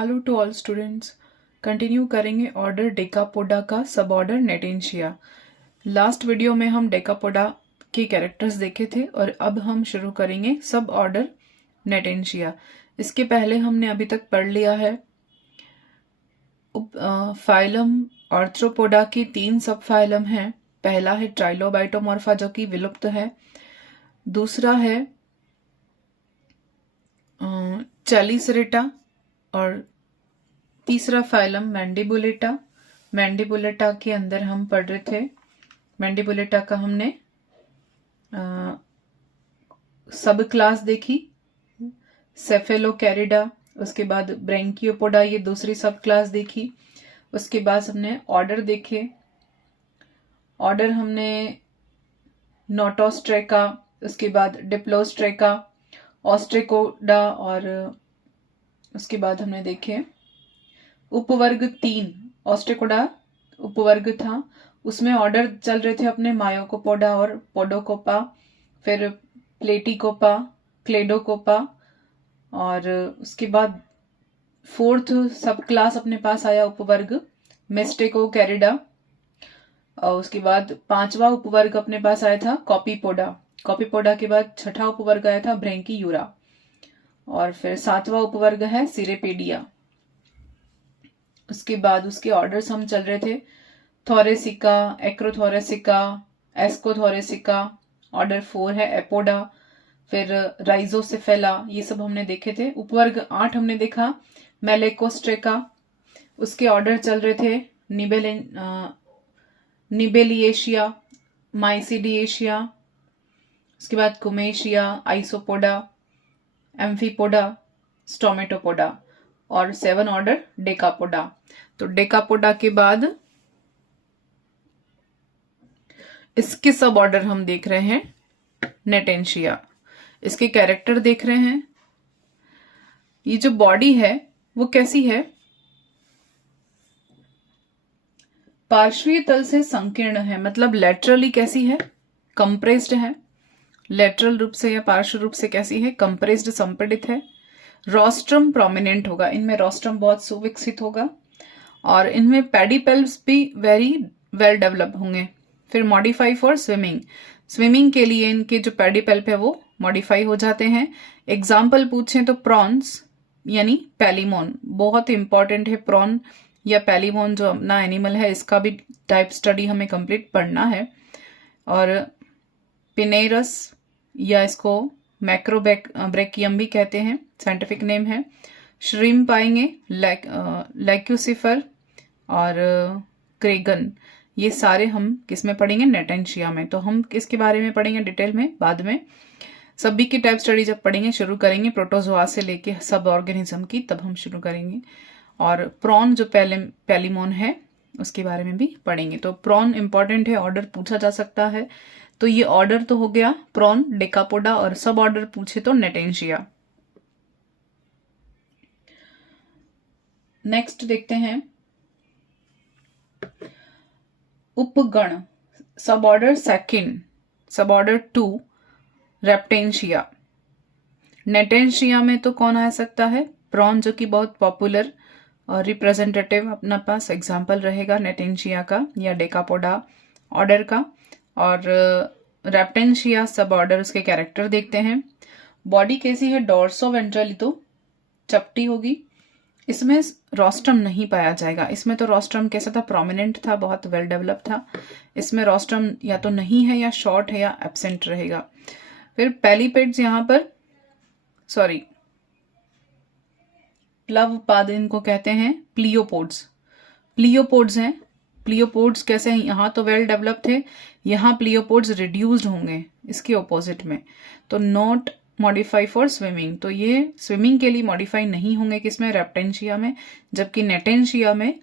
Hello to all students. Continue करेंगे order Decapoda का सब ऑर्डर नेटेंशिया। लास्ट वीडियो में हम डेकापोडा के कैरेक्टर्स देखे थे और अब हम शुरू करेंगे सब ऑर्डर नेटेंशिया। इसके पहले हमने अभी तक पढ़ लिया है फाइलम आर्थ्रोपोडा की 3 सब फाइलम हैं। पहला है ट्राइलोबाइटोमॉर्फा जो कि विलुप्त है, दूसरा है चैलिसरेटा और तीसरा फाइलम मैंडिबुलेटा। मैंडिबुलेटा के अंदर हम पढ़ रहे थे, मैंडिबुलेटा का हमने सब क्लास देखी सेफेलोकैरिडा, उसके बाद ब्रेंकियोपोडा ये दूसरी सब क्लास देखी। उसके बाद हमने ऑर्डर देखे, ऑर्डर हमने नोटोस्ट्रेका, उसके बाद डिप्लोस्ट्रेका, ऑस्ट्रेकोडा और उसके बाद हमने देखे उपवर्ग 3 ऑस्ट्रेकोडा उपवर्ग था, उसमें ऑर्डर चल रहे थे अपने मायोकोपोडा और पोडोकोपा, फिर प्लेटिकोपा, क्लेडोकोपा और उसके बाद 4th सब क्लास अपने पास आया उपवर्ग मेस्टेकोकैरिडा और उसके बाद 5वां उपवर्ग अपने पास आया था कॉपीपोडा। कॉपीपोडा के बाद 6ठा उपवर्ग आया था ब्रेंकीयूरा और फिर 7वां उपवर्ग है सिरेपेडिया। उसके बाद उसके ऑर्डर्स हम चल रहे थे थोरेसिका, एक्रोथोरेसिका, एस्कोथोरेसिका, ऑर्डर 4 है एपोडा, फिर राइजोसेफेला, ये सब हमने देखे थे। उपवर्ग 8 हमने देखा मेलेकोस्ट्रेका, उसके ऑर्डर चल रहे थे निबेलिएशिया, माइसिडिएशिया, उसके बाद कुमेशिया, आइसोपोडा, एम्फीपोडा, स्टोमेटोपोडा और 7 ऑर्डर डेकापोडा। तो डेकापोडा के बाद इसके सब ऑर्डर हम देख रहे हैं नेटेंशिया। इसके कैरेक्टर देख रहे हैं। ये जो बॉडी है वो कैसी है, पार्श्वीय तल से संकीर्ण है, मतलब लेटरली कैसी है, कंप्रेस्ड है, लेटरल रूप से या पार्श्व रूप से कैसी है, कंप्रेस्ड संपीड़ित है। रोस्ट्रम प्रोमिनेंट होगा, इनमें रोस्ट्रम बहुत सुविकसित होगा और इनमें पेडिपेल्स भी वेरी वेल डेवलप होंगे। फिर मॉडिफाई फॉर स्विमिंग, स्विमिंग के लिए इनके जो पेडिपेल्प है वो मॉडिफाई हो जाते हैं। एग्जाम्पल पूछें तो प्रॉन्स यानी पैलीमोन बहुत इंपॉर्टेंट है। प्रॉन या पैलीमोन जो अपना एनिमल है इसका भी टाइप स्टडी हमें कंप्लीट पढ़ना है। और पिनेरस या इसको मैक्रोब्रेकियम भी कहते हैं, साइंटिफिक नेम है। श्रिम्प पाएंगे, लैक्यूसिफर और क्रेगन, ये सारे हम किसमें पढ़ेंगे, नेटेंशिया में। तो हम किसके बारे में पढ़ेंगे डिटेल में बाद में, सभी की टाइप स्टडी जब पढ़ेंगे शुरू करेंगे प्रोटोजोआ से लेके सब ऑर्गेनिज्म की, तब हम शुरू करेंगे। और प्रॉन जो पैलीमोन है उसके बारे में भी पढ़ेंगे। तो प्रॉन इंपॉर्टेंट है, ऑर्डर पूछा जा सकता है। तो ये ऑर्डर तो हो गया प्रॉन, डेकापोडा और सब ऑर्डर पूछे तो नेटेंशिया। नेक्स्ट देखते हैं उपगण, सब ऑर्डर सेकंड, सब ऑर्डर 2 रेप्टेंशिया। नेटेंशिया में तो कौन आ सकता है, प्रॉन जो कि बहुत पॉपुलर और रिप्रेजेंटेटिव अपना पास एग्जाम्पल रहेगा नेटेंशिया का या डेकापोडा ऑर्डर का। और रेप्टेंशिया सब ऑर्डर, उसके कैरेक्टर देखते हैं। बॉडी कैसी है, डोर्सो वेंट्रली तो चपटी होगी, इसमें रोस्ट्रम नहीं पाया जाएगा। इसमें तो रोस्ट्रम कैसा था, प्रोमिनेंट था, बहुत वेल डेवलप था। इसमें रोस्ट्रम या तो नहीं है या शॉर्ट है या एब्सेंट रहेगा। फिर पैलीपेड्स यहाँ पर प्लव पाद इनको कहते हैं प्लियोपोड्स, प्लियोपोड्स हैं। प्लियोपोड्स कैसे हैं, यहाँ तो वेल डेवलप थे, यहाँ प्लियोपोड्स रिड्यूस्ड होंगे इसके ऑपोजिट में। तो नॉट मॉडिफाई फॉर स्विमिंग, तो ये स्विमिंग के लिए मॉडिफाई नहीं होंगे किसमें, रेप्टेंशिया में। जबकि नेटेंशिया में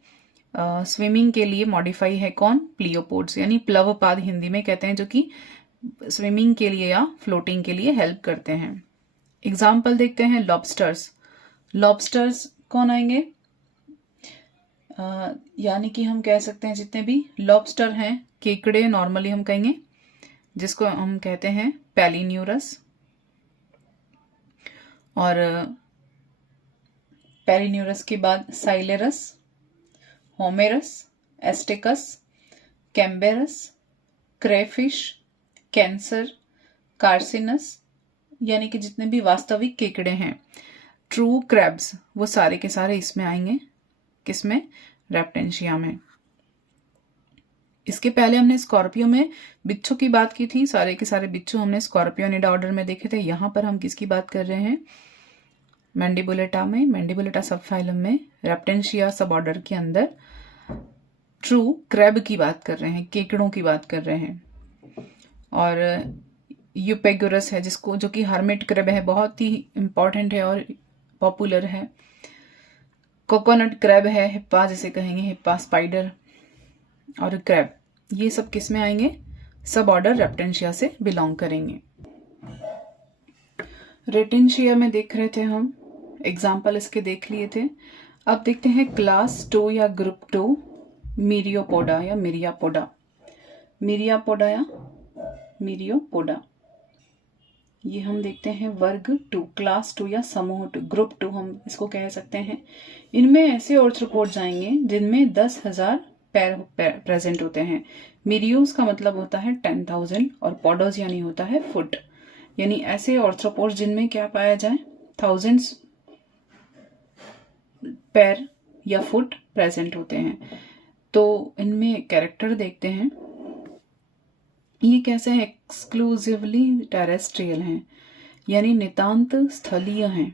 स्विमिंग के लिए मॉडिफाई है कौन, प्लियोपोड्स यानी प्लवपाद हिंदी में कहते हैं, जो कि स्विमिंग के लिए या फ्लोटिंग के लिए हेल्प करते हैं। एग्जाम्पल देखते हैं लॉबस्टर्स। लॉबस्टर्स कौन आएंगे, यानी कि हम कह सकते हैं जितने भी लॉबस्टर हैं, केकड़े नॉर्मली हम कहेंगे, जिसको हम कहते हैं पैलिन्यूरस। और पेरिन्यूरस के बाद साइलेरस, होमेरस, एस्टिकस, कैम्बेरस, क्रेफिश, कैंसर, कार्सिनस, यानी कि जितने भी वास्तविक केकड़े हैं, ट्रू क्रैब्स, वो सारे के सारे इसमें आएंगे। किसमें? रेप्टेंशिया में। इसके पहले हमने स्कॉर्पियो में बिच्छू की बात की थी, सारे के सारे बिच्छू हमने स्कॉर्पियोनिडा ऑर्डर में देखे थे। यहां पर हम किसकी बात कर रहे हैं? मैंडिबुलेटा में, मैंडिबुलेटा सब फाइलम में, रेप्टेंशिया सब ऑर्डर के अंदर ट्रू क्रैब की बात कर रहे हैं, केकड़ों की बात कर रहे हैं। और यूपेगुरस है जिसको, जो कि हर्मिट क्रैब है, बहुत ही इंपॉर्टेंट है और पॉपुलर है। कोकोनट क्रैब है, हिप्पा जिसे कहेंगे, हिप्पा स्पाइडर और क्रैब, ये सब किस में आएंगे? सब ऑर्डर रेप्टेंशिया से बिलोंग करेंगे। रेटिंशिया में देख रहे थे हम, एग्जाम्पल इसके देख लिए थे। अब देखते हैं क्लास 2 या ग्रुप 2 मीरियोपोडा या मिरियापोडा, मिरियापोडा या मिरियोपोडा। ये हम देखते हैं वर्ग 2, क्लास 2 या समूह 2, ग्रुप 2 हम इसको कह सकते हैं। इनमें ऐसे ऑर्थ्रोपोड जाएंगे जिनमें 10,000 पैर प्रेजेंट होते हैं। मिरियोस का मतलब होता है 10,000 और पोडोस यानी होता है फुट, यानी ऐसे ऑर्थ्रोपोड जिनमें क्या पाया जाए? थाउजेंड्स पैर या फुट प्रेजेंट होते हैं। तो इनमें कैरेक्टर देखते हैं, ये कैसे हैं? एक्सक्लूसिवली टेरेस्ट्रियल हैं, यानी नितांत स्थलीय हैं।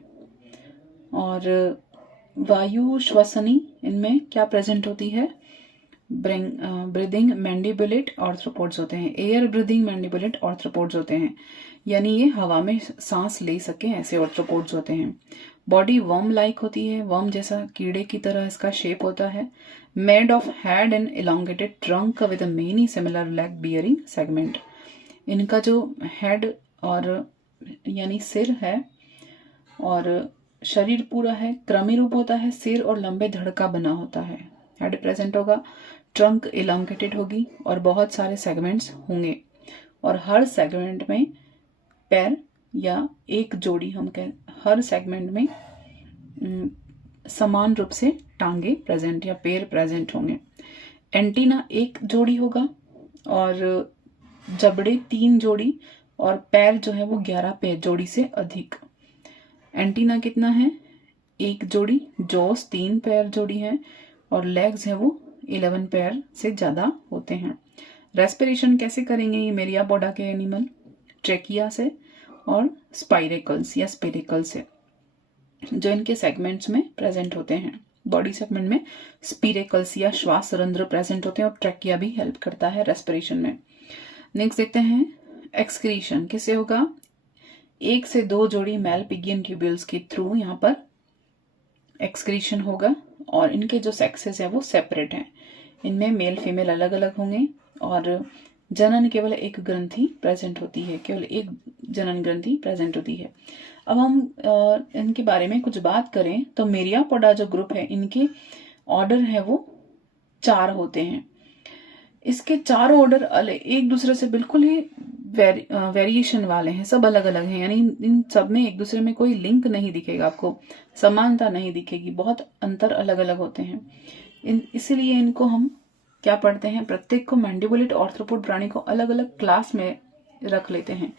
और वायु श्वसनी इनमें क्या प्रेजेंट होती है? ब्रीदिंग मैंडिबुलेट ऑर्थ्रोपोड्स होते हैं, एयर ब्रीदिंग मैंडिबुलेट ऑर्थ्रोपोड्स होते हैं, यानी ये हवा में सांस ले सके ऐसे ऑर्थ्रोपोड्स होते हैं। बॉडी वर्म लाइक होती है, वर्म जैसा कीड़े की तरह इसका शेप होता है। Made of head and elongated trunk with many similar leg bearing segment. इनका जो हेड और यानी सिर है और शरीर पूरा है, क्रमी रूप होता है, सिर और लंबे धड़ का बना होता है। हेड प्रेजेंट होगा, ट्रंक इलोंगेटेड होगी और बहुत सारे सेगमेंट्स होंगे, और हर सेगमेंट में पैर या एक जोड़ी, हम हर सेगमेंट में समान रूप से टांगे प्रेजेंट या पैर प्रेजेंट होंगे। एंटीना एक जोड़ी होगा और जबड़े 3 जोड़ी, और पैर जो है वो 11 पैर जोड़ी से अधिक। एंटीना कितना है? 1 जोड़ी, जोस 3 पैर जोड़ी है, और लेग्स है वो 11 पैर से ज्यादा होते हैं। रेस्पिरेशन कैसे करेंगे ये मिरियापोडा के एनिमल? ट्रेकिया से और स्पाइरेकल्स या स्पिरिकल से, जो इनके सेगमेंट्स में प्रेजेंट होते हैं। बॉडी सेगमेंट में स्पिरेकल्स या श्वास रंध्र प्रेजेंट होते हैं, और ट्रेकिया भी हेल्प करता है रेस्पिरेशन में। नेक्स्ट देखते हैं एक्सक्रीशन किससे होगा? 1 से 2 जोड़ी मैलपिगियन ट्यूब्यूल्स के थ्रू यहाँ पर एक्सक्रीशन होगा, और इनके जो सेक्सेस है वो सेपरेट हैं। इनमें मेल फीमेल अलग अलग होंगे, और जनन केवल एक ग्रंथि प्रेजेंट होती है, केवल एक जनन ग्रंथि प्रेजेंट होती है। अब हम इनके बारे में कुछ बात करें तो मिरियापोडा जो ग्रुप है, इनके ऑर्डर है वो 4 होते हैं। इसके 4 ऑर्डर एक दूसरे से बिल्कुल ही वेरिएशन वाले हैं, सब अलग अलग हैं, यानी इन सब में एक दूसरे में कोई लिंक नहीं दिखेगा आपको, समानता नहीं दिखेगी, बहुत अंतर अलग अलग होते हैं। इसीलिए इनको हम क्या पढ़ते हैं? प्रत्येक को मैंडिबुलेट ऑर्थ्रोपोड प्राणी को अलग अलग क्लास में रख लेते हैं।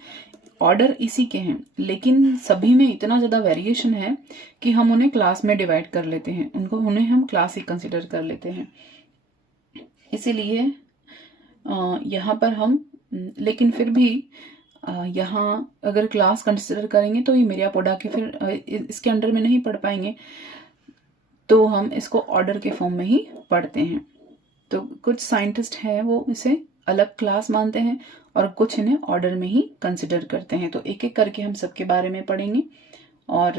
ऑर्डर इसी के हैं, लेकिन सभी में इतना ज्यादा वेरिएशन है कि हम उन्हें क्लास में डिवाइड कर लेते हैं, उन्हें हम क्लास ही कंसिडर कर लेते हैं। इसीलिए यहाँ पर हम, लेकिन फिर भी यहाँ अगर क्लास कंसिडर करेंगे तो ये मिरियापोडा के फिर इसके अंडर में नहीं पढ़ पाएंगे, तो हम इसको ऑर्डर के फॉर्म में ही पढ़ते हैं। तो कुछ साइंटिस्ट हैं वो इसे अलग क्लास मानते हैं, और कुछ इन्हें ऑर्डर में ही कंसिडर करते हैं। तो एक एक करके हम सबके बारे में पढ़ेंगे, और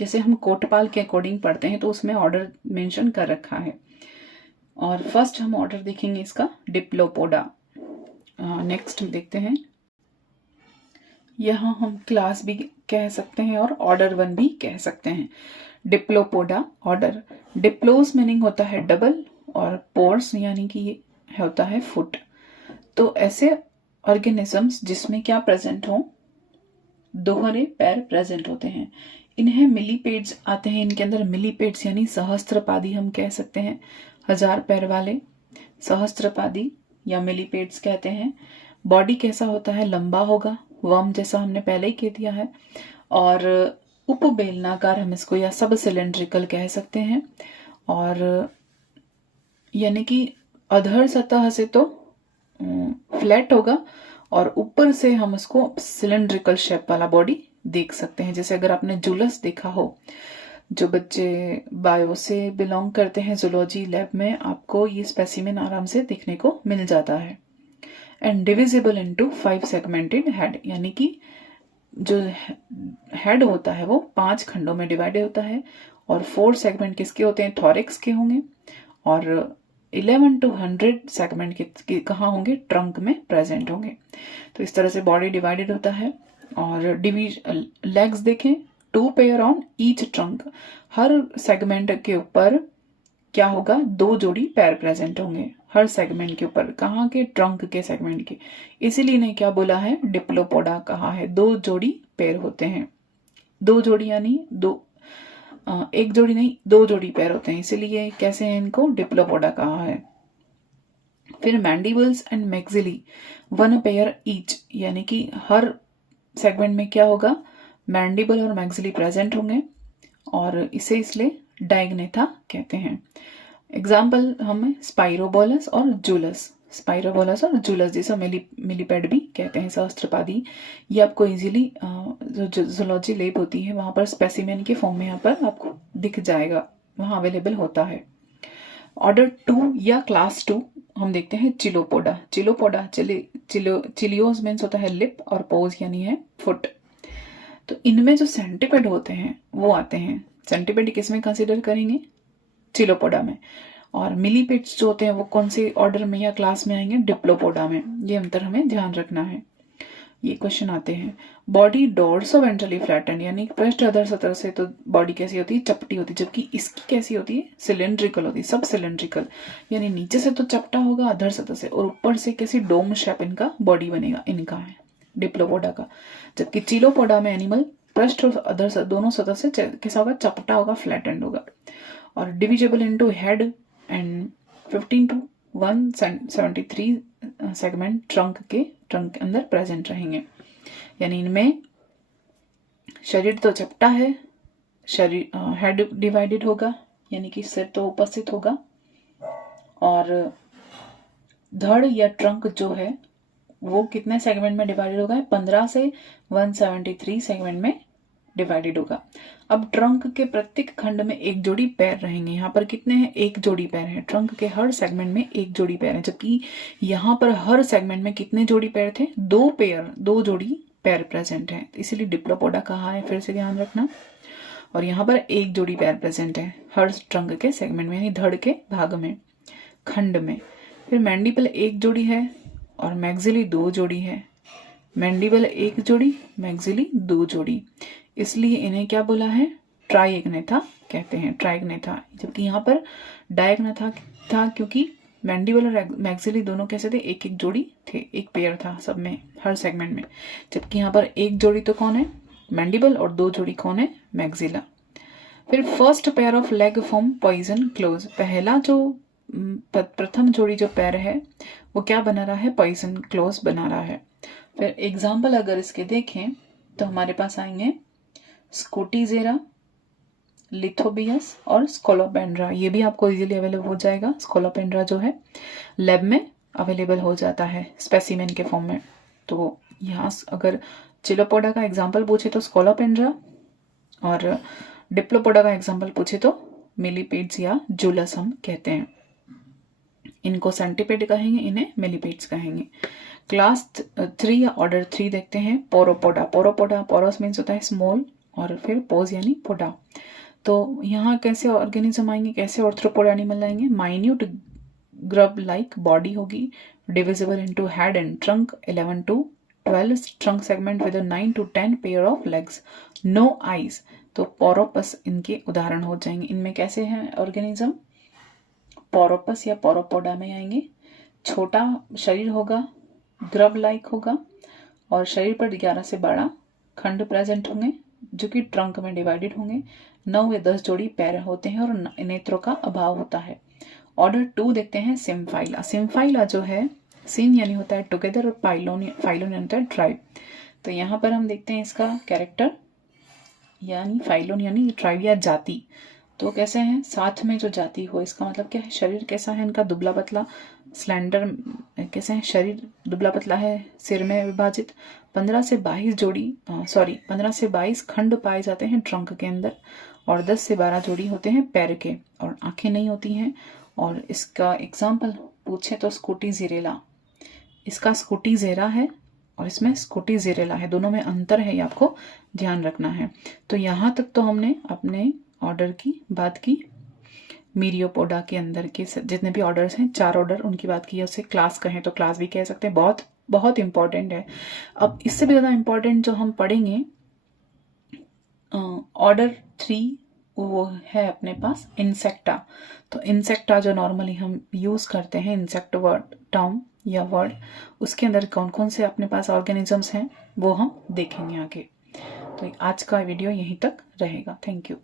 जैसे हम कोटपाल के अकॉर्डिंग पढ़ते हैं तो उसमें ऑर्डर मेंशन कर रखा है। और फर्स्ट हम ऑर्डर देखेंगे इसका डिप्लोपोडा। नेक्स्ट देखते हैं, यहाँ हम क्लास भी कह सकते हैं और ऑर्डर 1 भी कह सकते हैं। डिप्लोपोडा ऑर्डर, डिप्लोस मीनिंग होता है डबल, और पोर्स यानी कि ये होता है फुट। तो ऐसे ऑर्गेनिजम्स जिसमें क्या प्रेजेंट हो? दोहरे पैर प्रेजेंट होते हैं। इन्हें मिलीपेड्स आते हैं, इनके अंदर मिलीपेड्स यानी सहस्त्रपादी हम कह सकते हैं, 1000 पैर वाले सहस्त्रपादी या मिलीपेड्स कहते हैं। बॉडी कैसा होता है, लंबा होगा, वर्म जैसा हमने पहले ही कह दिया है, और उपबेलनाकार हम इसको या सब सिलेंड्रिकल कह सकते हैं। और यानी कि अधर सतह से तो फ्लैट होगा और ऊपर से हम उसको सिलेंड्रिकल शेप वाला बॉडी देख सकते हैं। जैसे अगर आपने जुलस देखा हो, जो बच्चे बायो से बिलोंग करते हैं जूलॉजी लैब में, आपको ये स्पेसिमेन आराम से देखने को मिल जाता है। And divisible into 5 segmented head, यानी कि जो हेड होता है वो 5 खंडों में डिवाइडेड होता है, और 4 सेगमेंट किसके होते हैं, थॉरिक्स के होंगे, और 11 to 100 सेगमेंट के कहाँ होंगे, ट्रंक में प्रेजेंट होंगे। तो इस तरह से बॉडी डिवाइडेड होता है। और लेग्स देखें, 2 pair on each trunk, her segment के ऊपर क्या होगा, 2 जोड़ी पैर प्रेजेंट होंगे हर सेगमेंट के ऊपर। कहाँ के, ट्रंक के सेगमेंट के, इसीलिए इन्हें क्या बोला है, डिप्लोपोडा कहा है। 2 जोड़ी पैर होते हैं, 2 जोड़ी यानी एक जोड़ी नहीं, 2 जोड़ी पैर होते हैं, इसीलिए कैसे हैं, इनको डिप्लोपोडा कहा है। फिर mandibles and maxillary 1 pair each, यानी कि हर सेगमेंट में क्या होगा, मैंडिबल और मैक्सिली प्रेजेंट होंगे, और इसे इसलिए डायग्नेथा कहते हैं। एग्जाम्पल हमें स्पाइरोबोलस और जूलस, स्पाइरोबोलस और जूलस जिसे मिलीपेड भी कहते हैं, सहस्त्रपादी। ये आपको इजीली जो जूलॉजी लैब होती है वहां पर स्पेसिमेन के फॉर्म में यहाँ पर आपको दिख जाएगा, वहां अवेलेबल होता है। ऑर्डर 2 या क्लास 2 हम देखते हैं चिलोपोडा। चिलोपोडा चिलियोस मीन्स होता है लिप, और पोज यानी है फुट। तो इनमें जो सेंटिपेड होते हैं वो आते हैं, सेंटिपेड किसमें कंसिडर करेंगे, चिलोपोडा में। और मिलीपेड्स जो होते हैं वो कौन से ऑर्डर में या क्लास में आएंगे, डिप्लोपोडा में। ये अंतर हमें ध्यान रखना है, ये क्वेश्चन आते हैं। बॉडी डोर्सो वेंट्रली फ्लैटेंड, यानी पृष्ठ अधर सतह से तो बॉडी कैसी होती है, चपटी होती है, जबकि इसकी कैसी होती है, सिलेंड्रिकल होती है, सब सिलेंड्रिकल, यानी नीचे से तो चपटा होगा अधर सतह से, और ऊपर से कैसी डोम शेप इनका बॉडी बनेगा, इनका है डिप्लोपोडा का। जबकि चिलोपोडा में एनिमल पृष्ठ और अधर दोनों सतह से कैसा होगा, चपटा होगा, फ्लैटेंड होगा। और divisible into head and 15 to 173 segment trunk के अंदर प्रेजेंट रहेंगे। यानी इनमें शरीर तो चपटा है, शरीर हेड डिवाइडेड होगा, यानी कि सिर तो उपस्थित होगा, और धड़ या ट्रंक जो है वो कितने सेगमेंट में डिवाइडेड होगा, 15 से 173 सेगमेंट में डिवाइडेड होगा। अब ट्रंक के प्रत्येक खंड में 1 जोड़ी पैर रहेंगे। यहाँ पर कितने हैं, 1 जोड़ी पैर हैं। ट्रंक के हर सेगमेंट में 1 जोड़ी पैर है, जबकि यहाँ पर हर सेगमेंट में कितने जोड़ी पैर थे, 2 जोड़ी पैर प्रेजेंट है, इसीलिए डिप्लोपोडा कहा है, फिर से ध्यान रखना। और यहाँ पर 1 जोड़ी पैर प्रेजेंट है हर ट्रंक के सेगमेंट में, यानी धड़ के भाग में, खंड में। फिर मैंडिबल 1 जोड़ी है और मैक्सिली 2 जोड़ी है। मैंडिबल 1 जोड़ी, मैक्सिली 2 जोड़ी, इसलिए इन्हें क्या बोला है, ट्राइग्नेथा कहते हैं, ट्राइग्नेथा। जबकि यहाँ पर डायग्नेथा था, क्योंकि मैंडिबल और मैक्सिली दोनों कैसे थे, 1 जोड़ी थे, 1 पेयर था सब में, हर सेगमेंट में। जबकि यहाँ पर 1 जोड़ी तो कौन है, मैंडिबल, और 2 जोड़ी कौन है, मैक्सिला। फिर first pair of leg form poison claws, पहला जो प्रथम जोड़ी जो पैर है वो क्या बना रहा है, पॉइजन क्लोज बना रहा है। फिर एग्जाम्पल अगर इसके देखें तो हमारे पास आएंगे स्कोटीजेरा, लिथोबियस और स्कोलोपेंड्रा। ये भी आपको इजीली अवेलेबल हो जाएगा, स्कोलोपेंड्रा जो है लैब में अवेलेबल हो जाता है स्पेसिमेन के फॉर्म में। तो यहाँ अगर चिलोपोडा का एग्जाम्पल पूछे तो स्कोलोपेंड्रा, और डिप्लोपोडा का एग्जाम्पल पूछे तो मिलीपेड्स या जूलस हम कहते हैं। इनको सेंटिपेड कहेंगे, इन्हें मिलीपेड्स कहेंगे। क्लास 3 या ऑर्डर 3 देखते हैं, पोरोपोडा। पोरोपोडा, पोरोस मीन्स होता है स्मॉल, और फिर पोज यानी पोडा। तो यहाँ कैसे ऑर्गेनिज्म आएंगे, कैसे ऑर्थ्रोपोडा एनिमल आएंगे, माइन्यूट ग्रब लाइक बॉडी होगी, divisible into head and trunk, 11 to 12 trunk segment with 9 to 10 pair of legs, no eyes. तो पोरोपस इनके उदाहरण हो जाएंगे। इनमें कैसे हैं ऑर्गेनिज्म, पोरोपस या पोरोपोडा में आएंगे। छोटा शरीर होगा, ग्रब लाइक होगा, और शरीर पर 11 से 12 खंड प्रेजेंट होंगे, जो कि ट्रंक में डिवाइडेड होंगे। 9 या 10 जोड़ी पैर होते हैं और नेत्रों का अभाव होता है। ऑर्डर 2 देखते हैं सिम्फाइला। सिम्फाइला जो है, सिन यानी होता है टुगेदर और फाइलोन यानी होता है ट्राइब। तो यहाँ पर हम देखते हैं इसका कैरेक्टर, यानी फाइलोन यानी ट्राइब या जाति। तो कैसे हैं, साथ में जो जाति हो, इसका मतलब क्या है, शरीर कैसा है इनका, दुबला पतला स्लेंडर। कैसे हैं, शरीर दुबला पतला है, सिर में विभाजित। 15 से 22 खंड पाए जाते हैं ट्रंक के अंदर और 10 से 12 जोड़ी होते हैं पैर के, और आंखें नहीं होती हैं। और इसका एग्जाम्पल पूछे तो स्कूटीजीरेला, इसका स्कूटीजेरा है और इसमें स्कूटीजेरेला है, दोनों में अंतर है, ये आपको ध्यान रखना है। तो यहाँ तक तो हमने अपने ऑर्डर की बात की। मीरियोपोडा के अंदर के जितने भी ऑर्डर्स हैं, 4 ऑर्डर, उनकी बात की है। उसे क्लास कहें तो क्लास भी कह सकते हैं, बहुत बहुत इंपॉर्टेंट है। अब इससे भी ज़्यादा इंपॉर्टेंट जो हम पढ़ेंगे ऑर्डर 3, वो है अपने पास इंसेक्टा। तो इंसेक्टा जो नॉर्मली हम यूज़ करते हैं, इंसेक्ट वर्ड टर्म या वर्ड, उसके अंदर कौन कौन से अपने पास ऑर्गेनिजम्स हैं वो हम देखेंगे आगे। तो आज का वीडियो यहीं तक रहेगा। Thank you.